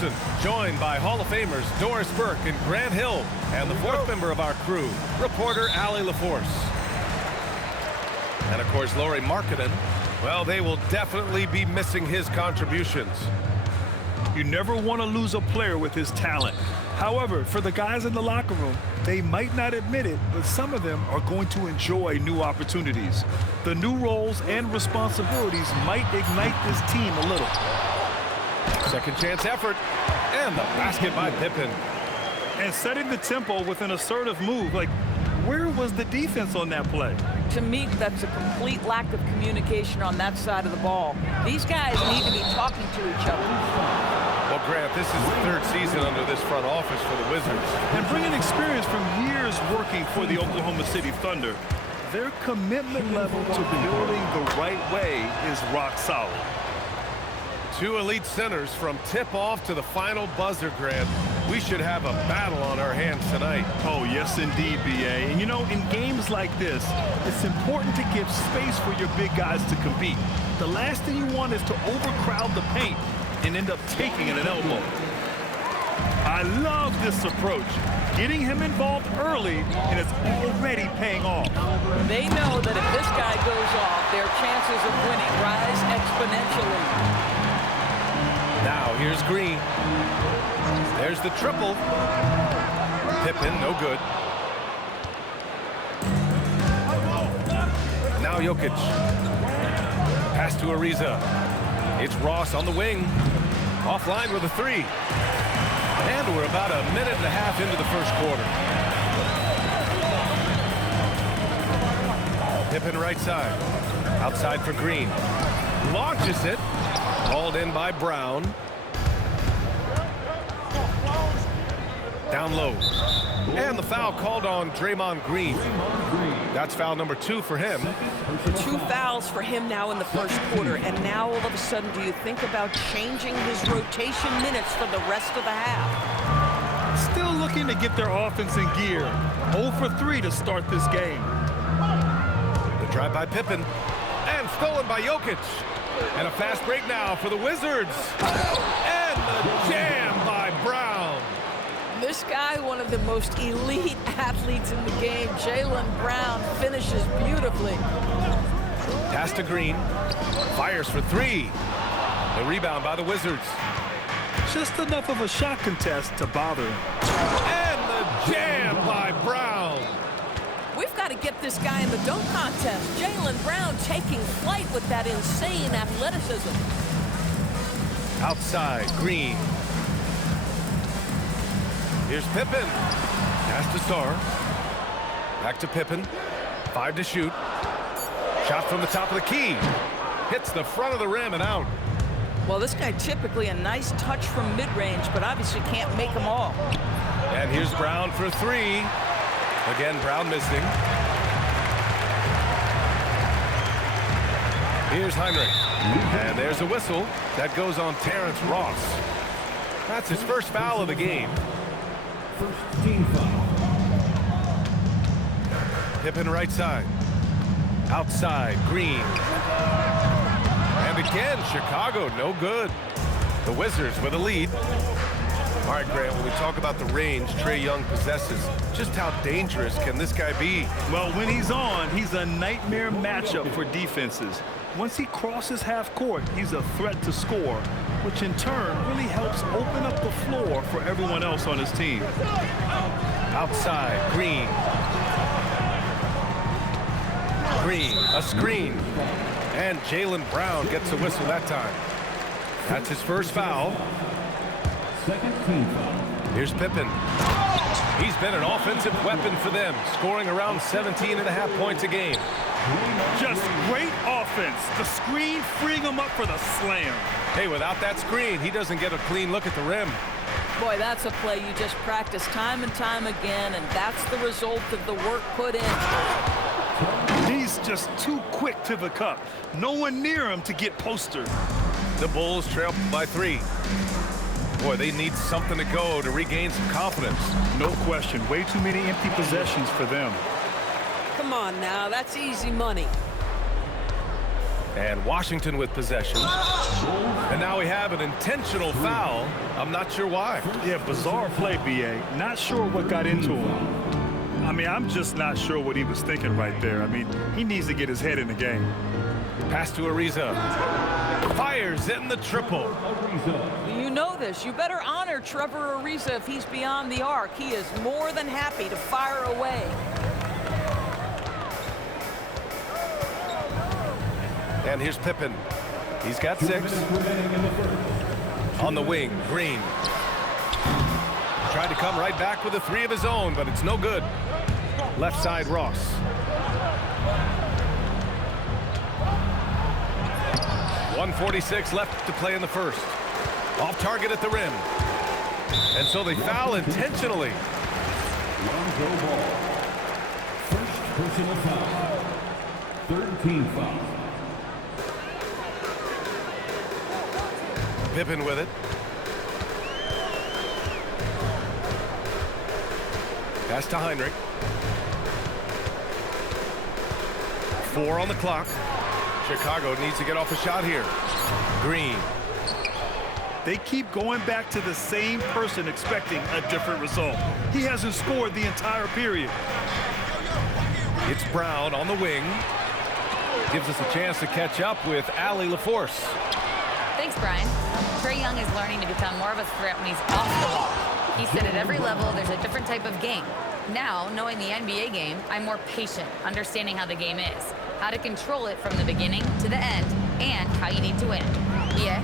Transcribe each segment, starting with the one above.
Anderson, joined by Hall of Famers Doris Burke and Grant Hill, and the fourth member of our crew, reporter Allie LaForce. And of course, Lauri Markkanen. Well, they will definitely be missing his contributions. You never want to lose a player with his talent. However, for the guys in the locker room, they might not admit it, but some of them are going to enjoy new opportunities. The new roles and responsibilities might ignite this team a little. Second chance effort, and the basket by Pippen. And setting the tempo with an assertive move, like, where was the defense on that play? To me, that's a complete lack of communication on that side of the ball. These guys need to be talking to each other. Well, Grant, this is the third season under this front office for the Wizards. And bringing experience from years working for the Oklahoma City Thunder, their commitment level to building the right way is rock solid. Two elite centers from tip-off to the final buzzer, Grant. We should have a battle on our hands tonight. Oh, yes, indeed, B.A. And, you know, in games like this, it's important to give space for your big guys to compete. The last thing you want is to overcrowd the paint and end up taking an elbow. I love this approach. Getting him involved early, and it's already paying off. They know that if this guy goes off, their chances of winning rise exponentially. Now, here's Green. There's the triple. Pippen, no good. Now Jokic. Pass to Ariza. It's Ross on the wing. Offline with a three. And we're about a minute and a half into the first quarter. Pippen right side. Outside for Green. Launches it. Called in by Brown. Down low. And the foul called on Draymond Green. That's foul number 2 for him. 2 fouls for him now in the first quarter. And now all of a sudden, do you think about changing his rotation minutes for the rest of the half? Still looking to get their offense in gear. 0 for 3 to start this game. The drive by Pippen. And stolen by Jokic. And a fast break now for the Wizards. And the jam by Brown. This guy, one of the most elite athletes in the game, Jaylen Brown, finishes beautifully. Pass to Green. Fires for 3. The rebound by the Wizards. Just enough of a shot contest to bother him. And the jam by Brown. We've got to get this guy in the dunk contest. Jaylen Brown taking flight with that insane athleticism. Outside, Green. Here's Pippen. Pass to Star. Back to Pippen. 5 to shoot. Shot from the top of the key. Hits the front of the rim and out. Well, this guy typically a nice touch from mid-range, but obviously can't make them all. And here's Brown for 3. Again, Brown missing. Here's Heinrich. And there's a whistle. That goes on Terrence Ross. That's his first foul of the game. First team foul. Pippen right side. Outside, Green. And again, Chicago, no good. The Wizards with a lead. All right, Grant, when we talk about the range Trae Young possesses, just how dangerous can this guy be? Well, when he's on, he's a nightmare matchup for defenses. Once he crosses half court, he's a threat to score, which in turn really helps open up the floor for everyone else on his team. Outside, Green. Green, a screen. And Jaylen Brown gets a whistle that time. That's his first foul. Second team foul. Here's Pippen. He's been an offensive weapon for them, scoring around 17.5 points a game. Just great offense. The screen freeing him up for the slam. Hey, without that screen, he doesn't get a clean look at the rim. Boy, that's a play you just practice time and time again, and that's the result of the work put in. He's just too quick to the cup. No one near him to get postered. The Bulls trail by 3. Boy, they need something to go to regain some confidence. No question. Way too many empty possessions for them. Come on now, that's easy money. And Washington with possession. And now we have an intentional foul. I'm not sure why. Yeah, bizarre play, B.A. Not sure what got into him. I mean, I'm just not sure what he was thinking right there. I mean, he needs to get his head in the game. Pass to Ariza. Fires in the triple. You know this. You better honor Trevor Ariza if he's beyond the arc. He is more than happy to fire away. And here's Pippen. He's got 6. On the wing, Green. Tried to come right back with a 3 of his own, but it's no good. Left side, Ross. .146 left to play in the first. Off target at the rim. And so they foul intentionally. Lonzo Ball. First personal foul. Third team foul. Pippen with it. Pass to Heinrich. 4 on the clock. Chicago needs to get off a shot here. Green. They keep going back to the same person expecting a different result. He hasn't scored the entire period. It's Brown on the wing. Gives us a chance to catch up with Allie LaForce. Thanks, Brian. Trae Young is learning to become more of a threat when he's off the ball. He said at every level there's a different type of game. Now, knowing the NBA game, I'm more patient, understanding how the game is, how to control it from the beginning to the end, and how you need to win. Yeah?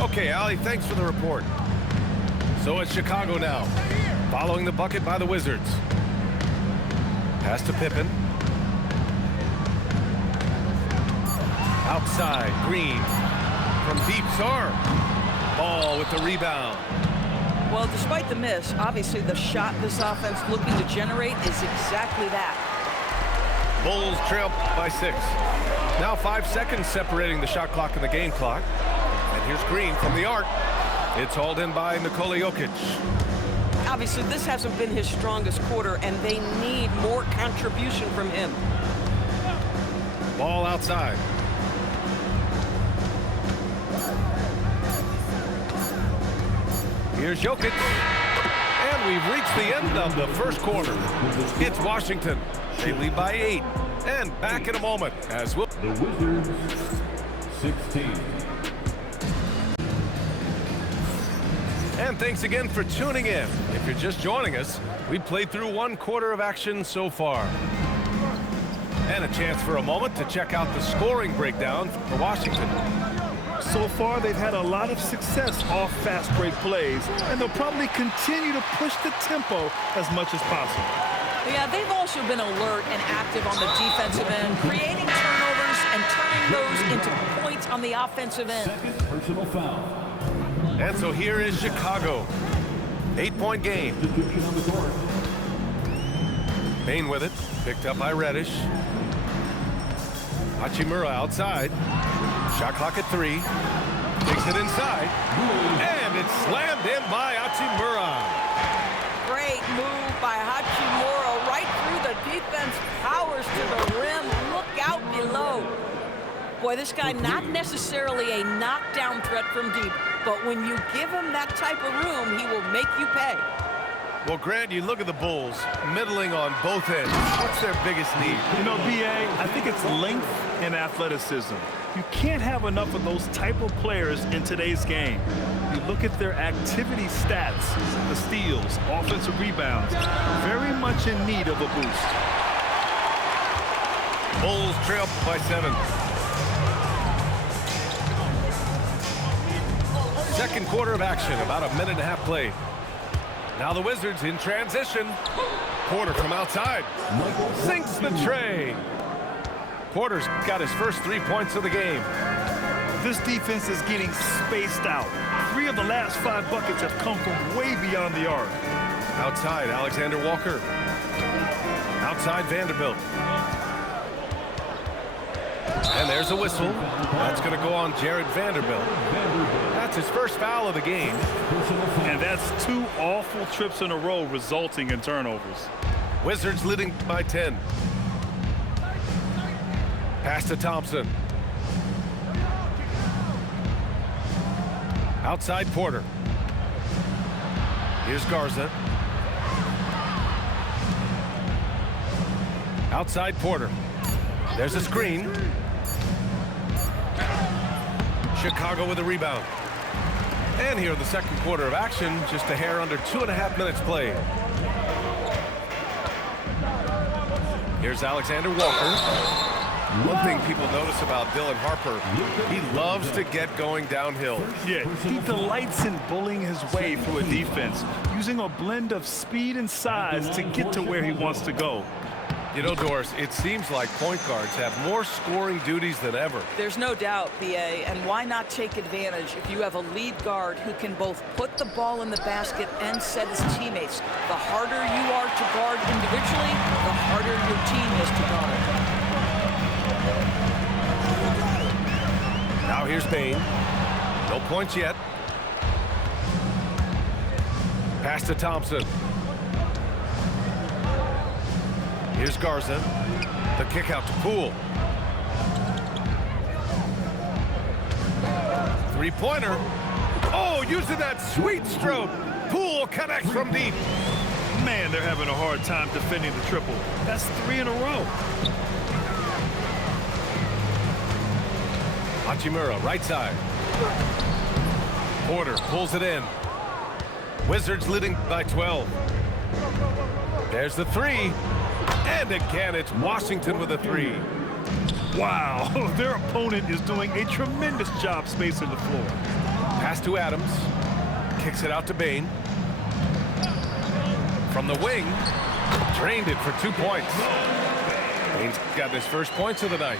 Okay, Allie, thanks for the report. So it's Chicago now, following the bucket by the Wizards. Pass to Pippen. Outside, Green. From deep, Sarr. Ball with the rebound. Well, despite the miss, obviously the shot this offense looking to generate is exactly that. Bulls trail by 6. Now 5 seconds separating the shot clock and the game clock. And here's Green from the arc. It's hauled in by Nikola Jokic. Obviously, this hasn't been his strongest quarter, and they need more contribution from him. Ball outside. Here's Jokic. And we've reached the end of the first quarter. It's Washington. They lead by 8. And back in a moment as we'll... The Wizards, 16. And thanks again for tuning in. If you're just joining us, we played through 1 quarter of action so far. And a chance for a moment to check out the scoring breakdown for Washington. So far, they've had a lot of success off fast break plays, and they'll probably continue to push the tempo as much as possible. Yeah, they've also been alert and active on the defensive end, creating turnovers and turning those into points on the offensive end. Second personal foul. And so here is Chicago. 8-point game. Substitution on the court. Payne with it. Picked up by Reddish. Hachimura outside. Shot clock at 3. Takes it inside. And it's slammed in by Hachimura. Great move by Hachimura right through the defense. Powers to the rim. Look out below. Boy, this guy not necessarily a knockdown threat from deep, but when you give him that type of room, he will make you pay. Well, Grant, you look at the Bulls, middling on both ends. What's their biggest need? You know, B.A., I think it's length and athleticism. You can't have enough of those type of players in today's game. You look at their activity stats, the steals, offensive rebounds, very much in need of a boost. Bulls trail by 7. Second quarter of action, about a minute and a half played. Now the Wizards in transition. Porter from outside. Sinks the tray. Porter's got his first 3 points of the game. This defense is getting spaced out. 3 of the last 5 buckets have come from way beyond the arc. Outside, Alexander Walker. Outside, Vanderbilt. And there's a whistle. That's going to go on Jared Vanderbilt. That's his first foul of the game. And that's 2 awful trips in a row resulting in turnovers. Wizards leading by 10. Pass to Thompson. Outside Porter. Here's Garza. Outside Porter. There's a screen. Chicago with a rebound. And here in the second quarter of action, just a hair under 2.5 minutes played. Here's Alexander Walker. One thing people notice about Dylan Harper, he loves to get going downhill. Yeah, he delights in bullying his way through a defense, using a blend of speed and size to get to where he wants to go. You know, Doris, it seems like point guards have more scoring duties than ever. There's no doubt, BA, and why not take advantage if you have a lead guard who can both put the ball in the basket and set his teammates. The harder you are to guard individually, the harder your team is to guard. Now here's Bane. No points yet. Pass to Thompson. Here's Garza. The kick out to Poole. Three-pointer. Oh, using that sweet stroke. Poole connects from deep. Man, they're having a hard time defending the triple. That's 3 in a row. Hachimura, right side. Porter pulls it in. Wizards leading by 12. There's the three. And again, it's Washington with a three. Wow, their opponent is doing a tremendous job spacing the floor. Pass to Adams. Kicks it out to Bane. From the wing. Drained it for 2 points. Bane's got his first points of the night.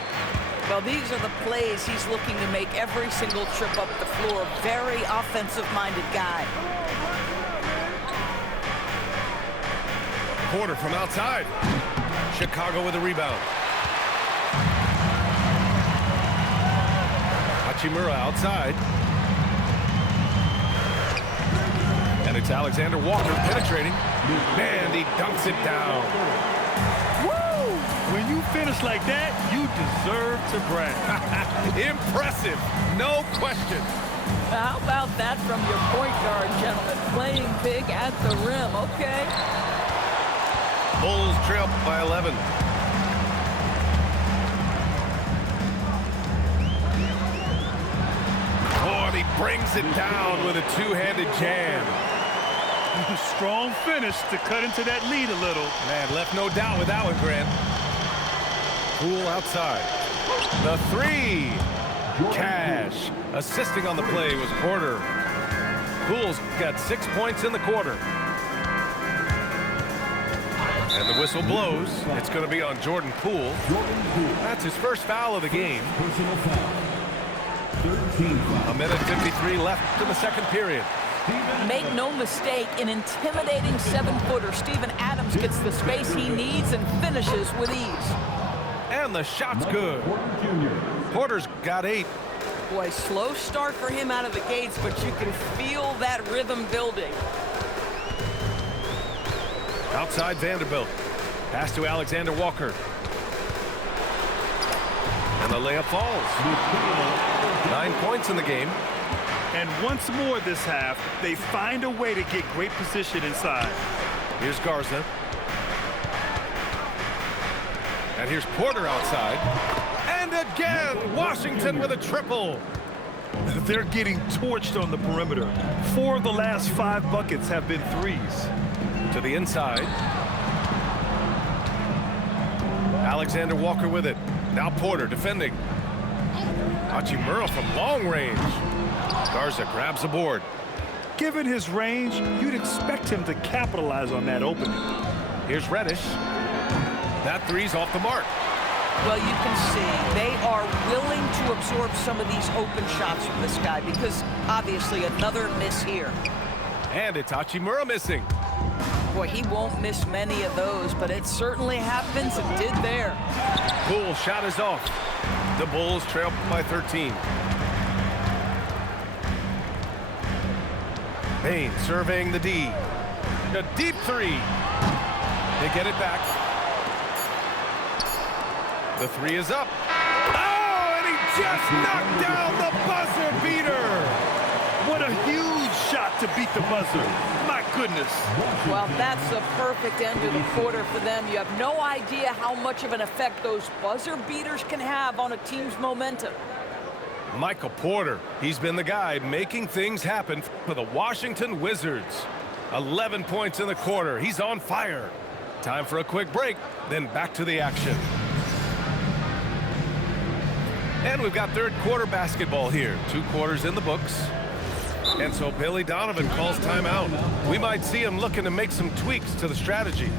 Well, these are the plays he's looking to make every single trip up the floor. Very offensive-minded guy. Porter from outside. Chicago with a rebound. Hachimura outside. And it's Alexander Walker penetrating. And he dunks it down. Woo! When you finish like that, you deserve to brag. Impressive, no question. How about that from your point guard, gentlemen? Playing big at the rim, okay? Bulls trail by 11. Oh, and he brings it down with a two-handed jam. Strong finish to cut into that lead a little. Man, left no doubt with that one, Grant. Poole outside. The three. Cash. Assisting on the play was Porter. Poole's got 6 points in the quarter. And the whistle blows. It's going to be on Jordan Poole. That's his first foul of the game. Personal foul. 13 foul. 1:53 left in the second period. Make no mistake, an intimidating 7-footer. Steven Adams gets the space he needs and finishes with ease. And the shot's good. Porter's got 8. Boy, slow start for him out of the gates, but you can feel that rhythm building. Outside Vanderbilt. Pass to Alexander Walker. And the layup falls. 9 points in the game. And once more this half, they find a way to get great position inside. Here's Garza. And here's Porter outside. And again, Washington with a triple. They're getting torched on the perimeter. 4 of the last 5 buckets have been threes. To the inside. Alexander Walker with it. Now Porter defending. Hachimura from long range. Garza grabs the board. Given his range, you'd expect him to capitalize on that opening. Here's Reddish. That three's off the mark. Well, you can see they are willing to absorb some of these open shots from this guy because obviously another miss here. And it's Hachimura missing. Boy, he won't miss many of those, but it certainly happens and did there. Poole shot is off. The Bulls trail by 13. Bane surveying the D. A deep three. They get it back. The three is up. Oh, and he just knocked down the buzzer beater. What a huge shot to beat the buzzer. My goodness. Well, that's a perfect end to the quarter for them. You have no idea how much of an effect those buzzer beaters can have on a team's momentum. Michael Porter, he's been the guy making things happen for the Washington Wizards. 11 points in the quarter. He's on fire. Time for a quick break, then back to the action. And we've got third quarter basketball here. 2 quarters in the books. And so Billy Donovan calls timeout. We might see him looking to make some tweaks to the strategy.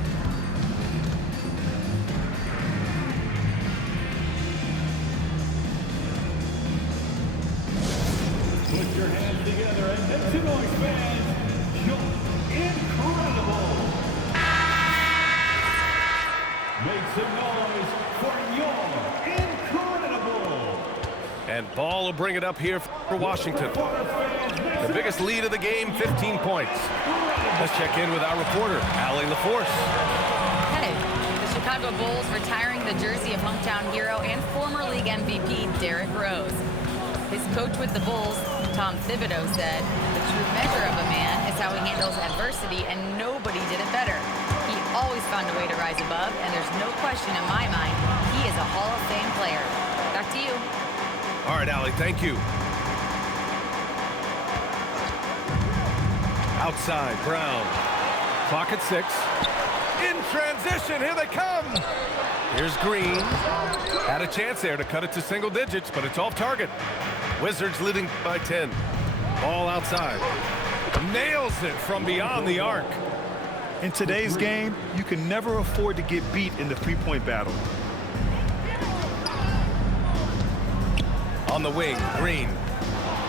Put your hands together and make some noise, fans. You're incredible. Make some noise for your incredible. And Ball will bring it up here for Washington. The biggest lead of the game, 15 points. Let's check in with our reporter, Allie LaForce. Hey, the Chicago Bulls retiring the jersey of hometown hero and former league MVP Derrick Rose. His coach with the Bulls, Tom Thibodeau, said, "The true measure of a man is how he handles adversity, and nobody did it better. He always found a way to rise above, and there's no question in my mind he is a Hall of Fame player." Back to you. All right, Allie, thank you. Outside, Brown. Clock at 6. In transition, here they come. Here's Green. Had a chance there to cut it to single digits, but it's off target. Wizards leading by 10. Ball outside. Nails it from beyond the arc. In today's game, you can never afford to get beat in the three-point battle. On the wing, Green.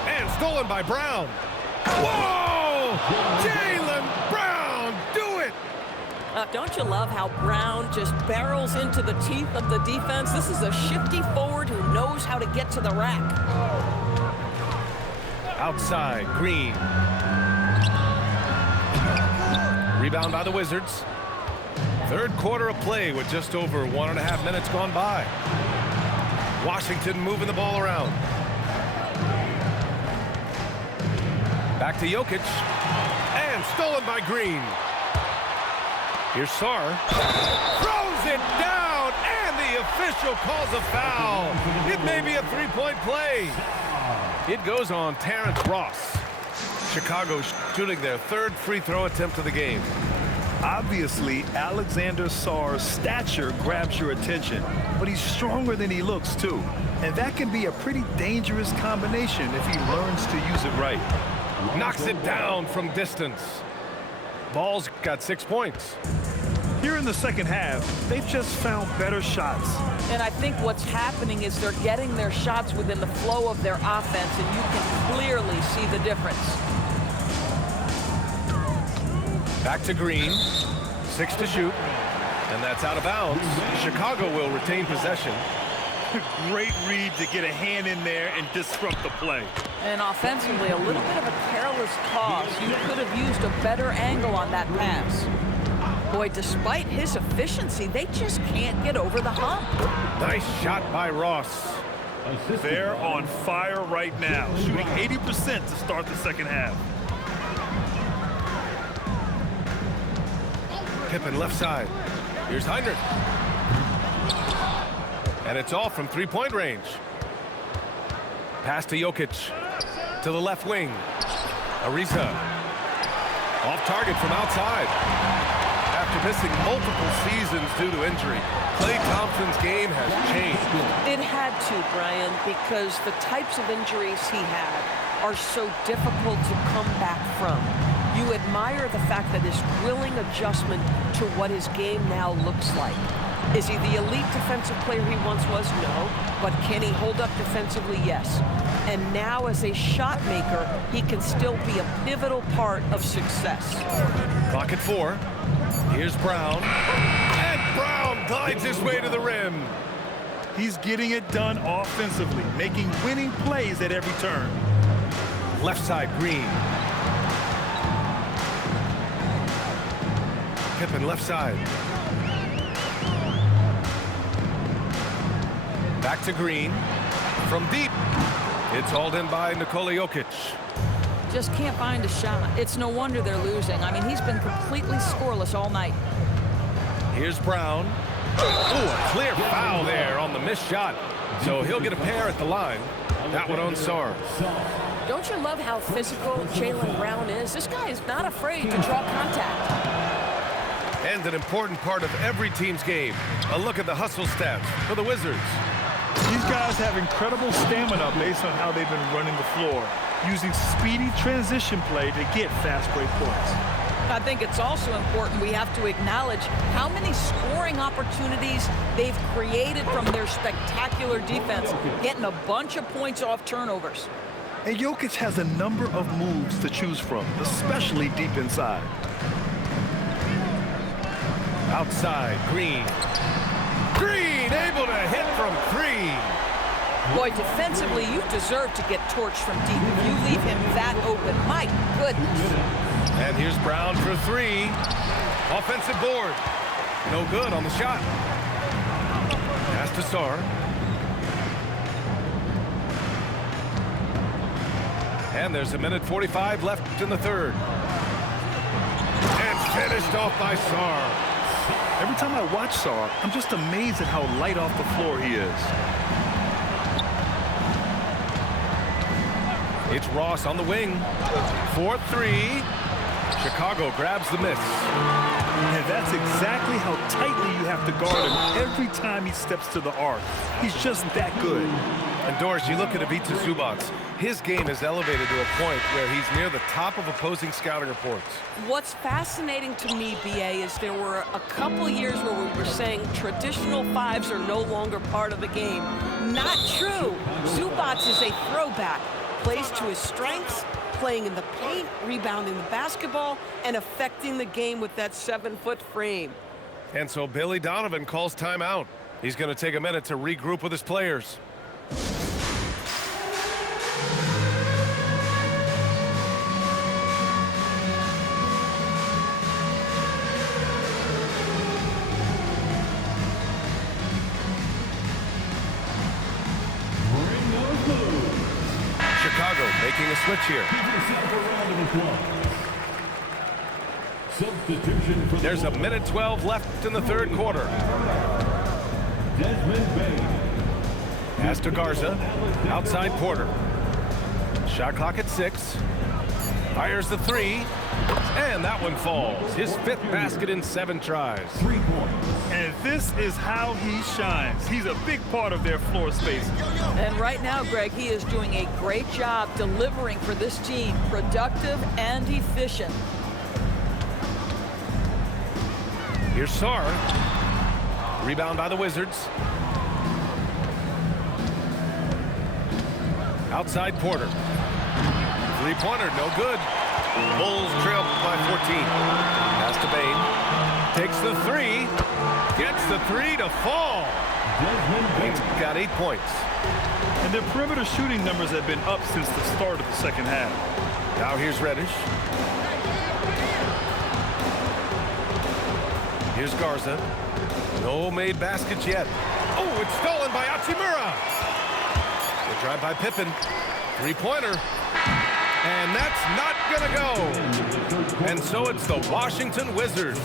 And stolen by Brown. Whoa! Jaylen Brown, do it! Don't you love how Brown just barrels into the teeth of the defense? This is a shifty forward who knows how to get to the rack. Outside, Green. Rebound by the Wizards. Third quarter of play with just over 1.5 minutes gone by. Washington moving the ball around. Back to Jokic. And stolen by Green. Here's Sarr. Throws it down, and the official calls a foul. It may be a three-point play. It goes on Terrence Ross. Chicago shooting their third free throw attempt of the game. Obviously, Alexander Sarr's stature grabs your attention, but he's stronger than he looks, too. And that can be a pretty dangerous combination if he learns to use it right. Knocks it down from distance. Ball's got 6 points. Here in the second half, they've just found better shots. And I think what's happening is they're getting their shots within the flow of their offense, and you can clearly see the difference. Back to Green. 6 to shoot. And that's out of bounds. Chicago will retain possession. Great read to get a hand in there and disrupt the play. And offensively, a little bit of a careless toss. You could have used a better angle on that pass. Boy, despite his efficiency, they just can't get over the hump. Nice shot by Ross. They're on fire right now, shooting 80% to start the second half. Pippen left side. Here's Heinrich. And it's off from three-point range. Pass to Jokic. To the left wing. Ariza. Off target from outside. After missing multiple seasons due to injury, Klay Thompson's game has changed. It had to, Brian, because the types of injuries he had are so difficult to come back from. You admire the fact that his willing adjustment to what his game now looks like. Is he the elite defensive player he once was? No. But can he hold up defensively? Yes. And now as a shot maker, he can still be a pivotal part of success. Clock at 4. Here's Brown. And Brown glides his way to the rim. He's getting it done offensively, making winning plays at every turn. Left side, Green. Pippen left side. Back to Green. From deep. It's hauled in by Nikola Jokic. Just can't find a shot. It's no wonder they're losing. I mean, he's been completely scoreless all night. Here's Brown. Ooh, a clear foul there on the missed shot. So he'll get a pair at the line. That one on Sarr. Don't you love how physical Jaylen Brown is? This guy is not afraid to draw contact. And an important part of every team's game. A look at the hustle stats for the Wizards. These guys have incredible stamina based on how they've been running the floor, using speedy transition play to get fast break points. I think it's also important we have to acknowledge how many scoring opportunities they've created from their spectacular defense, getting a bunch of points off turnovers. And Jokic has a number of moves to choose from, especially deep inside. Outside, Green. Green able to hit from 3. Boy, defensively, you deserve to get torched from deep if you leave him that open. My goodness. And here's Brown for 3. Offensive board. No good on the shot. Pass to Sarr. And there's 1:45 left in the third. And finished off by Sarr. Every time I watch Sarr, I'm just amazed at how light off the floor he is. It's Ross on the wing. 4-3. Chicago grabs the miss. And that's exactly how tightly you have to guard him every time he steps to the arc. He's just that good. And Doris, you look at Ivica Zubac. His game is elevated to a point where he's near the top of opposing scouting reports. What's fascinating to me, BA, is there were a couple years where we were saying traditional fives are no longer part of the game. Not true. Zubac is a throwback. Plays to his strengths, playing in the paint, rebounding the basketball, and affecting the game with that 7-foot frame. And so Billy Donovan calls timeout. He's going to take a minute to regroup with his players. Chicago making a switch here. There's 1:12 left in the third quarter. Pass to Garza. Outside Porter. Shot clock at 6. Fires the 3. And that one falls. His 5th basket in 7 tries. And this is how he shines. He's a big part of their floor space. And right now, Greg, he is doing a great job delivering for this team. Productive and efficient. Here's Sarr. Rebound by the Wizards. Outside Porter. 3-pointer, no good. Bulls trail by 14. Pass to Bane. Takes the 3. Gets the 3 to fall. Bane's got 8 points. And their perimeter shooting numbers have been up since the start of the second half. Now here's Reddish. Here's Garza. No made baskets yet. Oh, it's stolen by Hachimura. The drive by Pippen. 3-pointer. And that's not going to go. And so it's the Washington Wizards.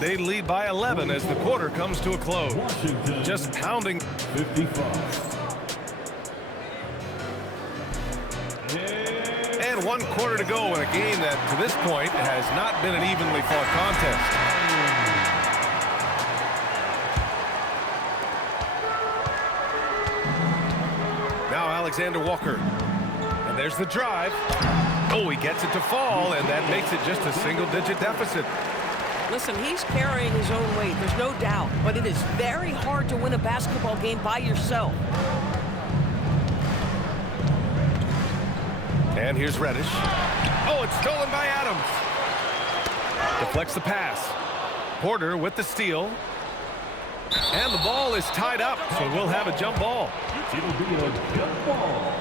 They lead by 11 as the quarter comes to a close. Just pounding. 55. And 1 quarter to go in a game that, to this point, has not been an evenly fought contest. Now Alexander Walker. And there's the drive. Oh, he gets it to fall, and that makes it just a single-digit deficit. Listen, he's carrying his own weight, there's no doubt, but it is very hard to win a basketball game by yourself. And here's Reddish. Oh, it's stolen by Adams. Deflects the pass. Porter with the steal. And the ball is tied up, so we'll have a jump ball. It'll be a jump ball.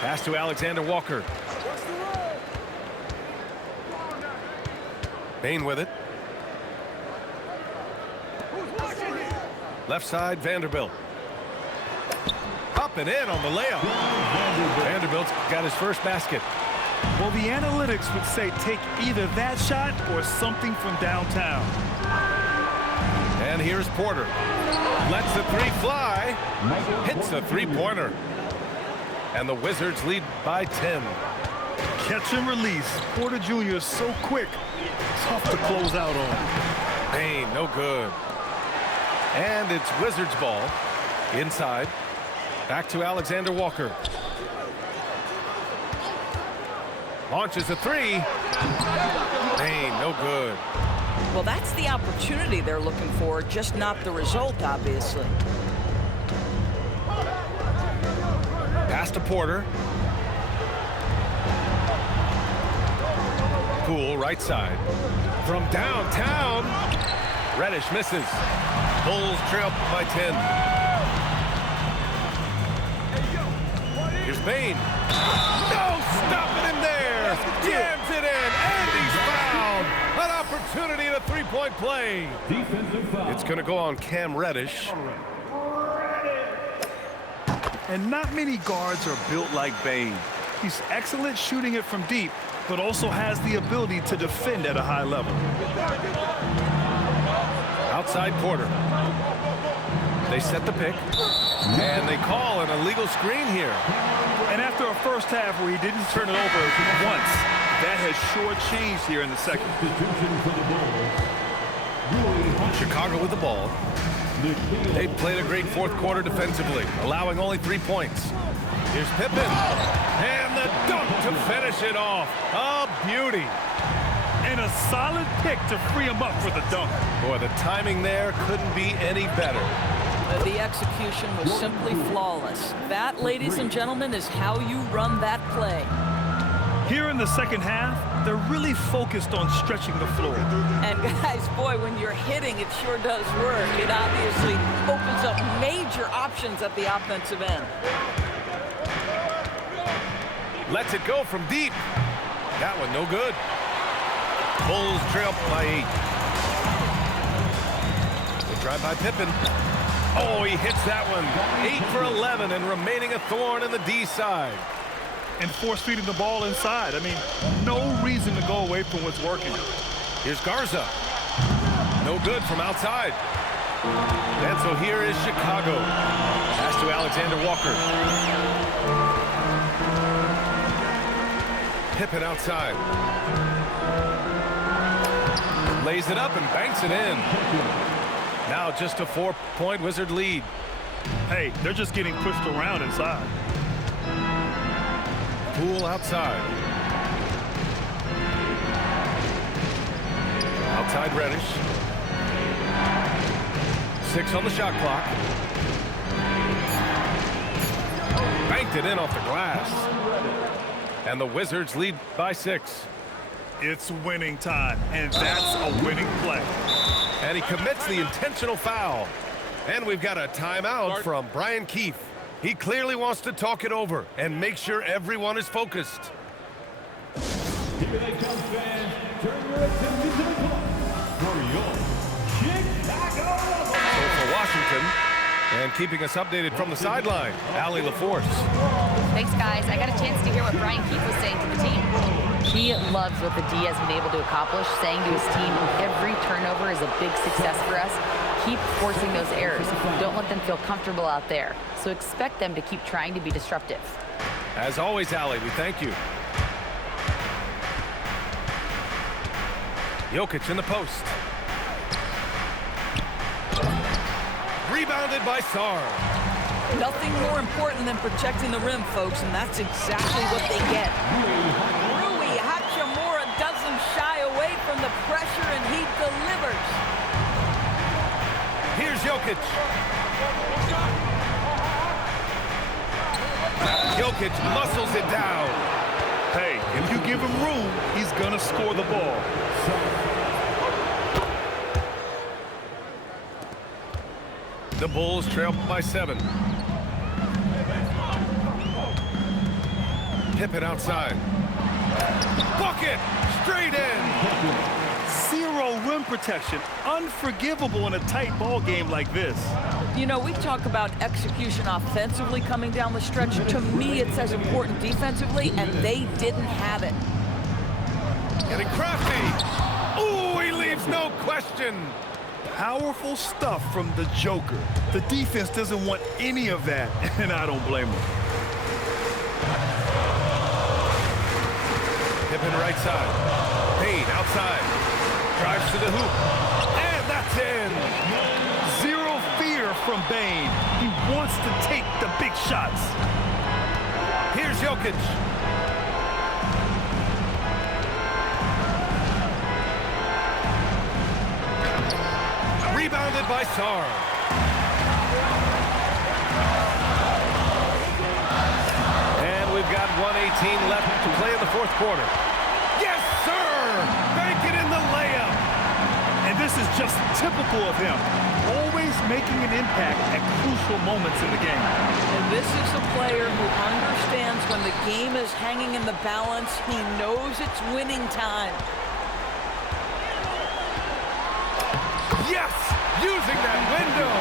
Pass to Alexander Walker. Bane with it. Left side, Vanderbilt. Up and in on the layup. Vanderbilt's got his first basket. Well, the analytics would say take either that shot or something from downtown. And here's Porter. Lets the three fly. Hits a three-pointer. And the Wizards lead by 10. Catch and release. Porter Jr. is so quick. Tough to close out on. Payne, no good. And it's Wizards ball. Inside. Back to Alexander Walker. Launches a three. Payne, no good. Well, that's the opportunity they're looking for, just not the result, obviously. Pass to Porter. Poole, right side. From downtown. Reddish misses. Bulls trail by 10. Here's Payne. No stopping him there. Jams it in, and he's fouled. An opportunity in a three-point play. Defensive foul. It's going to go on Cam Reddish. And not many guards are built like Bane. He's excellent shooting it from deep, but also has the ability to defend at a high level. Outside Porter. They set the pick, and they call an illegal screen here. And after a first half where he didn't turn it over once, that has sure changed here in the second. Substitution for the Bulls. Chicago with the ball. They played a great fourth quarter defensively, allowing only 3 points. Here's Pippen, and the dunk to finish it off. A beauty. And a solid pick to free him up for the dunk. Boy, the timing there couldn't be any better. The execution was simply flawless. That, ladies and gentlemen, is how you run that play. Here in the second half, they're really focused on stretching the floor. And guys, boy, when you're hitting, it sure does work. It obviously opens up major options at the offensive end. Lets it go from deep. That one no good. Bulls trail by 8. They drive by Pippen. Oh, he hits that one. 8 for 11 and remaining a thorn in the D side. And force-feeding the ball inside. I mean, no reason to go away from what's working. Here's Garza. No good from outside. And so here is Chicago. Pass to Alexander Walker. Pippen outside. Lays it up and banks it in. Now just a 4-point Wizard lead. Hey, they're just getting pushed around inside. Poole outside. Outside Reddish. 6 on the shot clock. Banked it in off the glass. And the Wizards lead by 6. It's winning time, and that's a winning play. And he commits the intentional foul. And we've got a timeout from Brian Keefe. He clearly wants to talk it over and make sure everyone is focused. Here they come, fans. Turn your attention to the clock for your Chicago. So for Washington, and keeping us updated from the sideline, Allie LaForce. Thanks, guys. I got a chance to hear what Brian Keefe was saying to the team. He loves what the D has been able to accomplish, saying to his team, every turnover is a big success for us. Keep forcing those errors. Don't let them feel comfortable out there. So expect them to keep trying to be disruptive. As always, Allie, we thank you. Jokic in the post. Rebounded by Sarr. Nothing more important than protecting the rim, folks, and that's exactly what they get. Rui Hachimura doesn't shy away from the pressure, and he delivers. Here's Jokic. Jokic muscles it down. Hey, if you give him room, he's gonna score the ball. The Bulls trail by 7. Pippen outside. Bucket! Straight in! Zero rim protection. Unforgivable in a tight ball game like this. You know, we talk about execution offensively coming down the stretch. To me, it's as important defensively, and they didn't have it. Getting crafty. Ooh, he leaves no question. Powerful stuff from the Joker. The defense doesn't want any of that, and I don't blame them. Pippen right side. Payne outside. Drives to the hoop. And that's in. Zero fear from Bane. He wants to take the big shots. Here's Jokic. Rebounded by Sarr. And we've got 1:18 left to play in the fourth quarter. Yes, sir! Bank it in the layup. And this is just typical of him. Always making an impact at crucial moments in the game. And this is a player who understands when the game is hanging in the balance. He knows it's winning time. Yes! Using that window!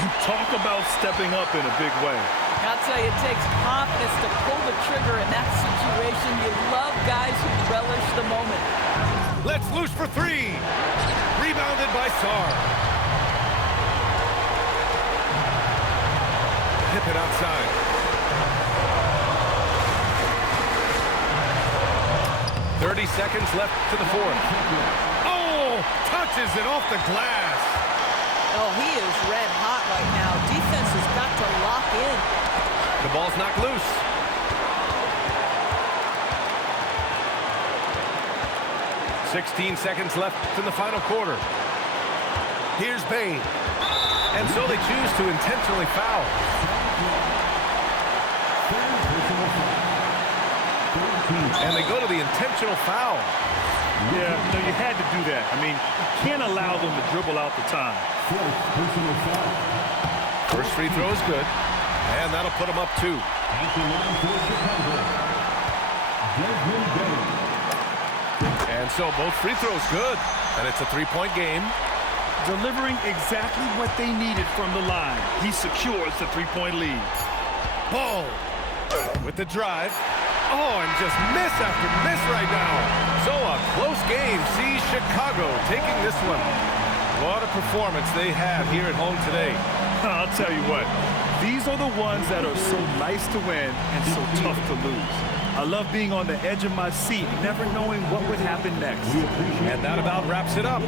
And talk about stepping up in a big way. I'll tell you, it takes confidence to pull the trigger in that situation. You love guys who relish the moment. Let's loose for three. Rebounded by Sarr. Pippen outside. .30 seconds left to the fourth. Oh, touches it off the glass. Oh, he is red hot right now. Defense has got to lock in. The ball's knocked loose. .16 seconds left in the final quarter. Here's Bane. And so they choose to intentionally foul. And they go to the intentional foul. Yeah, no, you had to do that. I mean, you can't allow them to dribble out the time. First free throw is good. And that'll put them up 2. And so both free throws good. And it's a 3-point game. Delivering exactly what they needed from the line. He secures the 3-point lead. Ball with the drive. Oh, and just miss after miss right now. So a close game sees Chicago taking this one. What a performance they have here at home today. I'll tell you what, these are the ones that are so nice to win and so tough to lose. I love being on the edge of my seat, never knowing what would happen next. And that about wraps it up.